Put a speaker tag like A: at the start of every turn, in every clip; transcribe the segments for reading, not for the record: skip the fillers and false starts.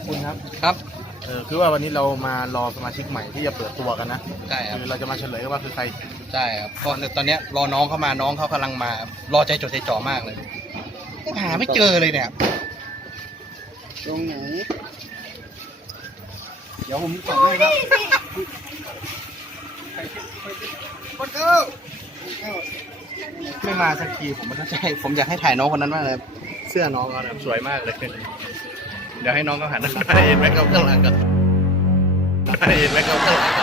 A: คุณครับ
B: ครับ
A: คือว่าวันนี้เรามารอสมาชิกใหม่ที่จะเปิดตัวกันนะ
B: ใช่ครับ
A: คือเราจะมาเฉลยว่าคือใคร
B: ใช่ครับก็ตอนเนี้ยรอน้องเข้ามาน้องเขากำลังมา รอใจจดใจจ่อมากเลยหาไม่เจอเลยเนี่ย
A: ตรงไหนเดี๋ยวผมส่งให้ครับคนเก้าไม่มาสักทีผมไม่เข้าใจผมอยากให้ถ่ายน้องคนนั้นมากเลยเสื้อน้องเขาเนี่ยสวยมากเลยเดี๋ยวให้น้องเขาหันหน้าไปเห็นไหมเขาข้างหลังกันเห็นไหมเขาข้างหลัง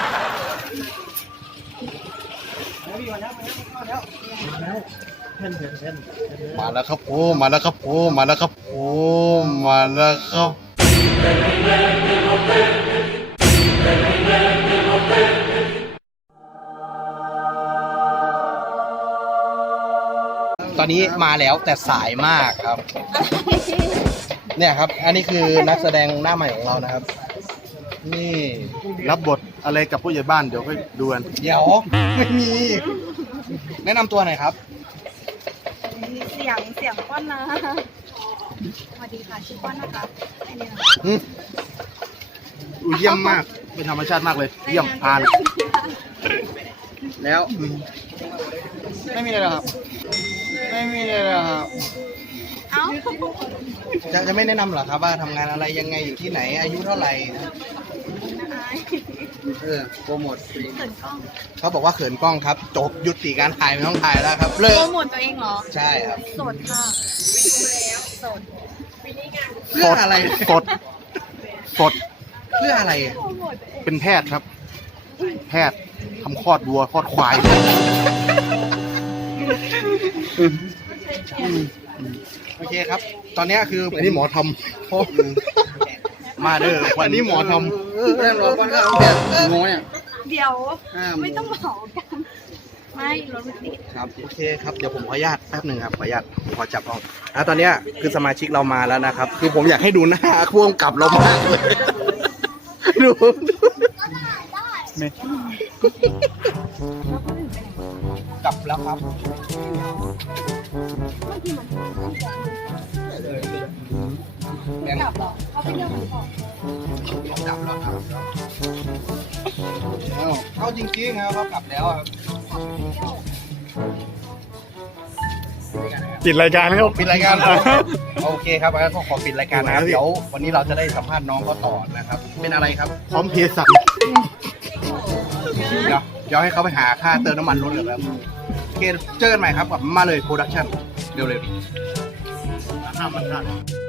A: มาแล้วครับโอ้มาแล้วครับโอ้มาแล้วครับโอ้มาแล้วครับตอนนี้มาแล้วแต่สายมากครับ เนี่ยครับ อันนี้คือนักแสดงหน้าใหม่ของเรานะครับ นี่รับบทอะไรกับผู้ใหญ่บ้านเดี๋ยวค่อยดูกันเดี๋ยวไม่มี แนะนำตัวหน่อยครับ
C: เสียงป้อนนะสวัสดีค่ะชื่อป้อนนะคะอันนี้นะ
A: เยี่ยมมากเป็นธรรมชาติมากเลยเยี่ยมผ่านแล้วไม่มีเลยครับไม่มีเลยครับ
C: เอ้า
B: จะไม่แนะนำเหรอครับว่าทำงานอะไรยังไงอยู่ที่ไหนอายุเท่าไหร่
C: อาย
A: โปรโมท
C: เขินกล้อง
B: เขาบอกว่าเขินกล้องครับจบยุติการถ่ายไม่ต้องถ่ายแล้วครับเลิก
C: โปรโมทตัวเองเหรอ
B: ใช่ครับ
C: โสดค่ะโสด
B: เพื่ออะไร
A: สด
B: เพื่ออะไร
C: โปรโมทตัวเอง
A: เป็นแพทย์ครับ แพทย์ทำคลอดวัวคลอดควาย
B: โอเคครับ ตอนนี้คือ
A: อันนี้หมอทำมาเด้อวันนี้หมอทำ
B: เรื่องรอก่อนครับงงเนี่ย
C: เดี๋ยวไม่ต้องบอกกัน ไม่รถมันติด
B: ครับโอเคครับเดี๋ยวผมขออนุญาตแป๊บหนึ่งครับขออนุญาตผมขอจับกล้องตอนเนี้ยคือสมาชิกเรามาแล้วนะครับ คือผมอยากให้ดูหน้าพ่วงกับเรามากเลยดูกลับแล้วครับแบงค์
C: กลับเหรอเขาไปเรื่องของก่อน
B: กลับแล้วครับเอาจริงๆครับเขากลับแล้วครับ
A: ปิดรายการครับ
B: ปิดรายการโอเคครับงั้นก็ขอปิดรายการนะครับเดี๋ยววันนี้เราจะได้สัมภาษณ์น้องเขาต่อนะครับเป็นอะไรครับ
A: พร้อมเพสัต
B: เดี๋ยวให้เขาไปหาค่าเติมน้ำมันรถเลยครับโอเคเจอกันใหม่ครับกับมาเลยโปรดักชั่นเร็วๆนี้
A: ห้ามมันได้